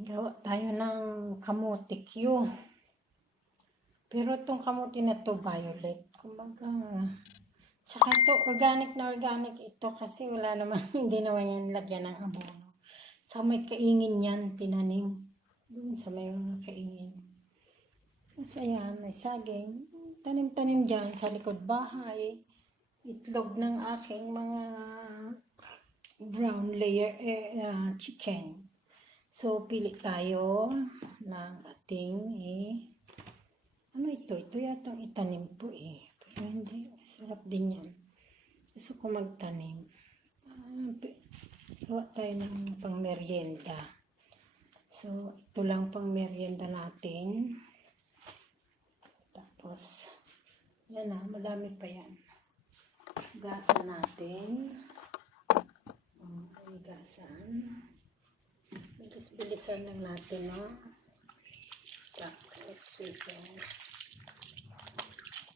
Gawa tayo ng kamote Q. Pero itong kamote na to violet. Kumbaga, tsaka ito organic na organic ito kasi wala naman, hindi naman yan lagyan ng abono. Sa may kaingin yan, tinanim. Doon sa may kaingin. Kasi yan, may saging. Tanim-tanim dyan sa likod bahay. Itlog ng aking mga brown layer chicken. So, pili tayo ng ating ano ito? Ito yatang itanim po Pero hindi, sarap din yan. Gusto ko magtanim. Gawa tayo ng pang merienda. So, ito lang pang merienda natin. Tapos, yan na, madami pa yan. Gasan natin. Gasan. Bilis-bilisan lang natin, no? Tapos, ito.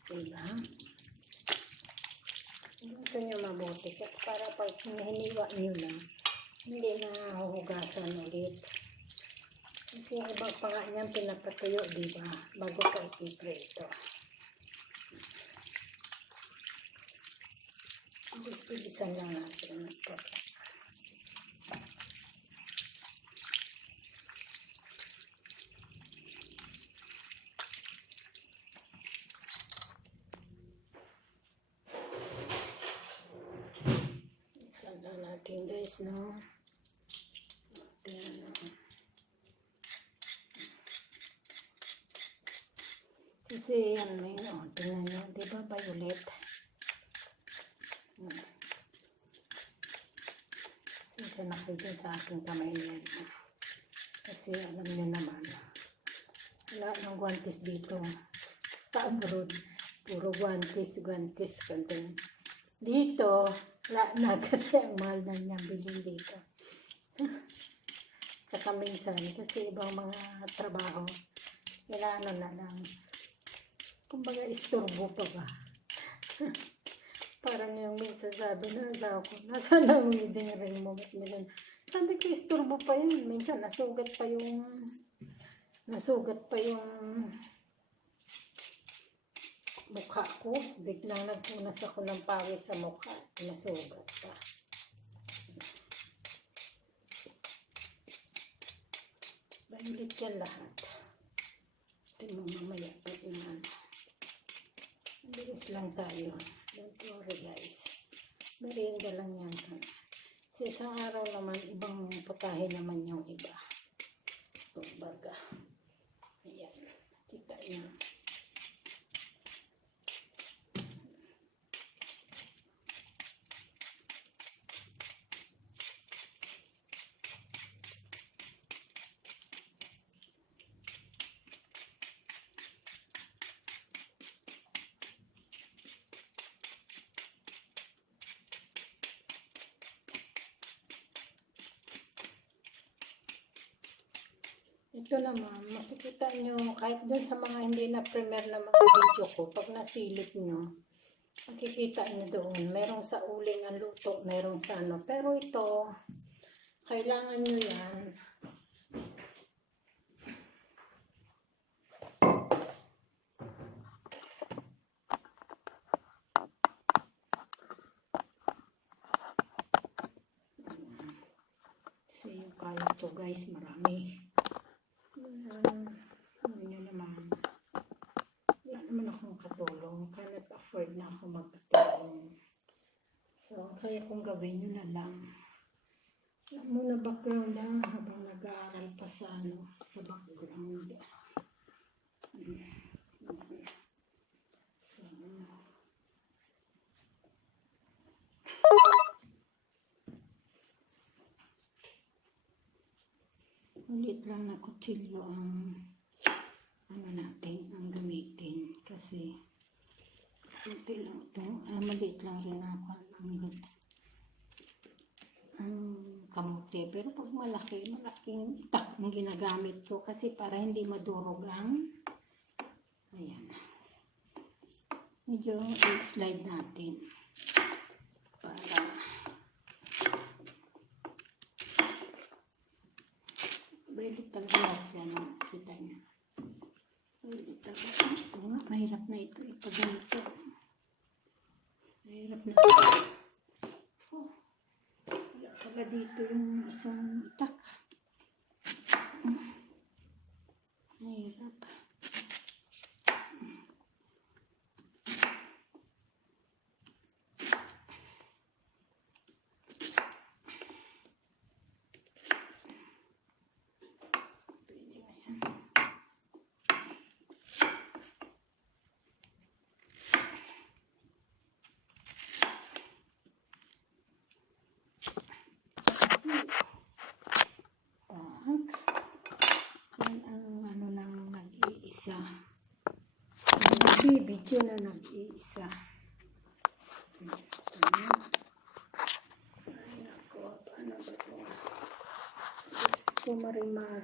Diba? Gusto nyo mabuti. Kasi para pag hinihiniwa nyo lang, hindi na huhugasan ulit. Kasi iba pa nga niyang pinapatuyo, diba? Bago pa ipiprito. Bilis-bilisan lang natin ito. Natin guys, no? Kasi yan may no, tingnan nyo, diba violet? Kasi nakita sa aking kamay niyan. Kasi alam nyo naman, wala ng guantes dito. Sa abroad, puro guantes. Dito, wala na kasi ang mahal na niyang bilhin dito. Tsaka minsan, kasi ibang mga trabaho, kailangan na lang. Kumbaga, istorbo pa ba? Parang yung minsan sabi na ako, nasaan ang wedding ring mo? Sabi ko, istorbo pa yun. Minsan, nasugat pa yung mukha ko. Biglang nagpunas ako ng pawis sa mukha. Nasugat pa. Violet yan lahat. Ito mo mamaya pa yung bilis lang tayo. Don't worry guys. Merienda lang yan. Sa isang araw naman, ibang putahe naman yung iba. Kumbaga. Ayan. Kita nyo. Ito naman, makikita nyo, kahit doon sa mga hindi na premiere na mga video ko, pag nasilip nyo, makikita nyo doon, merong sa uling ang luto, merong sa ano. Pero ito, kailangan nyo yan. Kasi yung kaya to guys, marami. Yun naman. Wala naman akong katulong. Cannot afford na ako magkatulong. So, kaya kong gawin yun na lang. Muna background lang habang nag-aaral pa sa sa background. So, ulit lang na kutsilyo ang natin, ang gamitin. Kasi, ito lang ito. Maliit lang rin ako ang kamote. Pero pag malaking itak ang ginagamit ko. Kasi para hindi madurog ang ayan. Medyo i-slide natin. Para Violet talaga lahat yan. Kita niya. Violet talaga. Ito nga, mahirap na ito. Ipaganito. Mahirap na. Oh, wala pala dito yung isang itak. Mahirap. Yan ang ano nang nag-iisa. Video na nag-iisa. Ay nako, paano ba ito? Diyos ko, Marimar.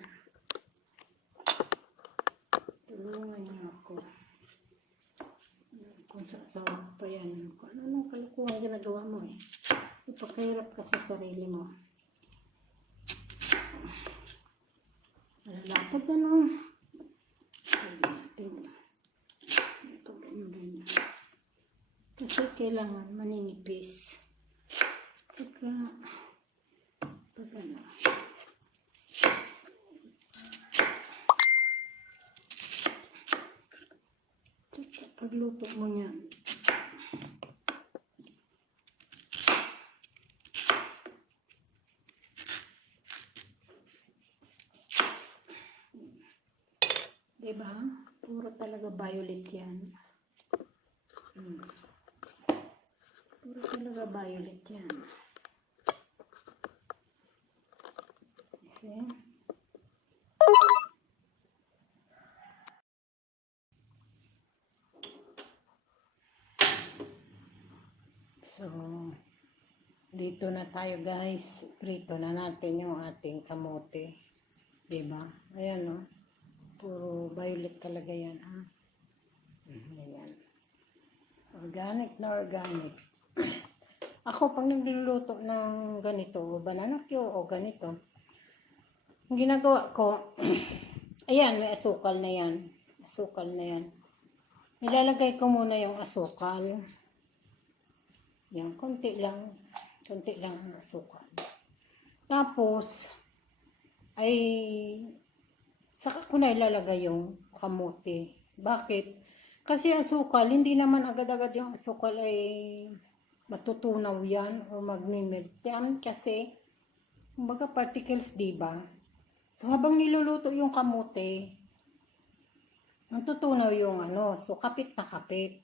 Tulungan niyo ako. Kung sasawag pa yan. Ano nang kalukuhan ginagawa mo eh. Ipakahirap ka sa sarili mo. Malalapad ano. Kaya natin. Ito ganyan. Kasi kailangan maninipis. Saka pag ano. Saka pagluto mo niyan. Diba? Puro talaga violet yan. Puro talaga violet yan. Okay. So, dito na tayo guys. Prito na natin yung ating kamote. Diba? Ayan o. Puro violet talaga yan, ha? Ayan. Organic na organic. Ako, pag nagluluto ng ganito, banana Q o ganito, ang ginagawa ko, ayan, may asukal na yan. Asukal na yan. Nilalagay ko muna yung asukal. Yan, konti lang. Konti lang ang asukal. Tapos, ay saka ko na ilalagay yung kamote. Bakit? Kasi asukal, hindi naman agad-agad yung asukal ay matutunaw yan o magmimelt yan kasi kumbaga particles, diba? So habang niluluto yung kamote, matutunaw yung ano, so kapit na kapit.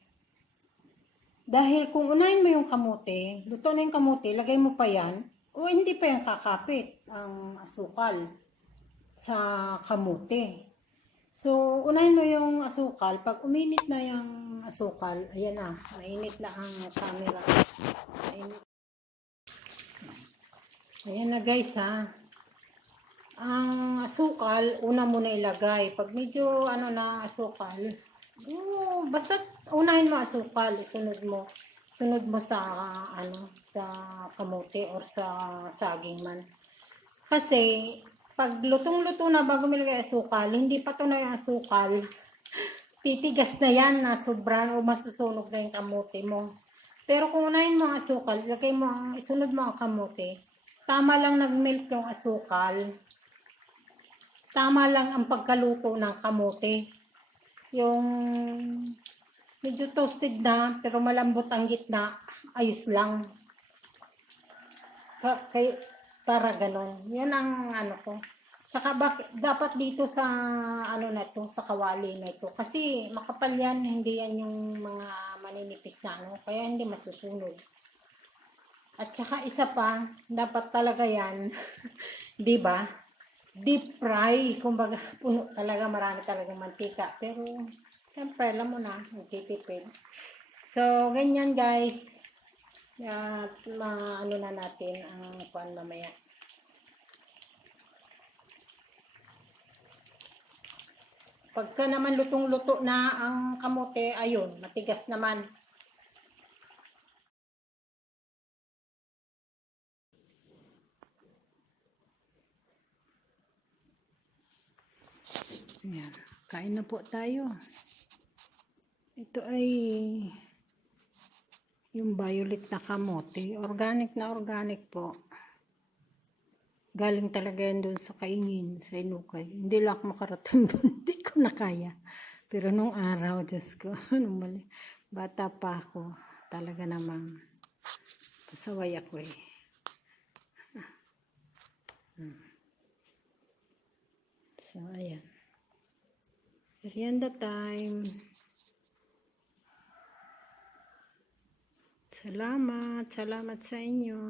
Dahil kung unahin mo yung kamote, luto na yung kamote, lagay mo pa yan, o hindi pa yung kakapit ang asukal sa kamote. So, unahin mo yung asukal. Pag uminit na yung asukal, ayan na, mainit na ang camera. Mainit. Ayan na guys ha. Ang asukal, una mo na ilagay. Pag medyo ano na asukal, basta unahin mo asukal, sunod mo sa ano, sa kamote or sa saging man. Kasi pag lutong-luto na bago nilagay asukal, hindi pa to na yung asukal, titigas na yan na sobrang o masusunog na yung kamote mo. Pero kung unahin mo ang asukal, isunod mo ang kamote, tama lang nag-melt yung asukal, tama lang ang pagkaluto ng kamote. Yung medyo toasted na, pero malambot ang gitna, ayos lang. Para ganon. Yan ang ano ko. Saka dapat dito sa ano na to, sa kawali na ito. Kasi makapal yan, hindi yan yung mga maninipis na ano. Kaya hindi masusunog. At saka isa pa, dapat talaga yan, di ba? Deep fry. Kumbaga, puno talaga, marami talagang mantika. Pero, siyempre, alam mo na, nagtitipid. So, ganyan guys. At ano na natin ang kuan mamaya. Pagka naman lutong-luto na ang kamote, ayun, matigas naman. Yan. Kain na po tayo. Ito ay yung violet na kamote. Organic na organic po. Galing talaga yan doon sa Kaingin, sa Inukay. Hindi lang ako makarating doon. Hindi ko na kaya. Pero nung araw, Diyos ko, nung bata pa ako, talaga namang pasaway ako eh. So, ayan. Merienda time. Salamat sa inyo.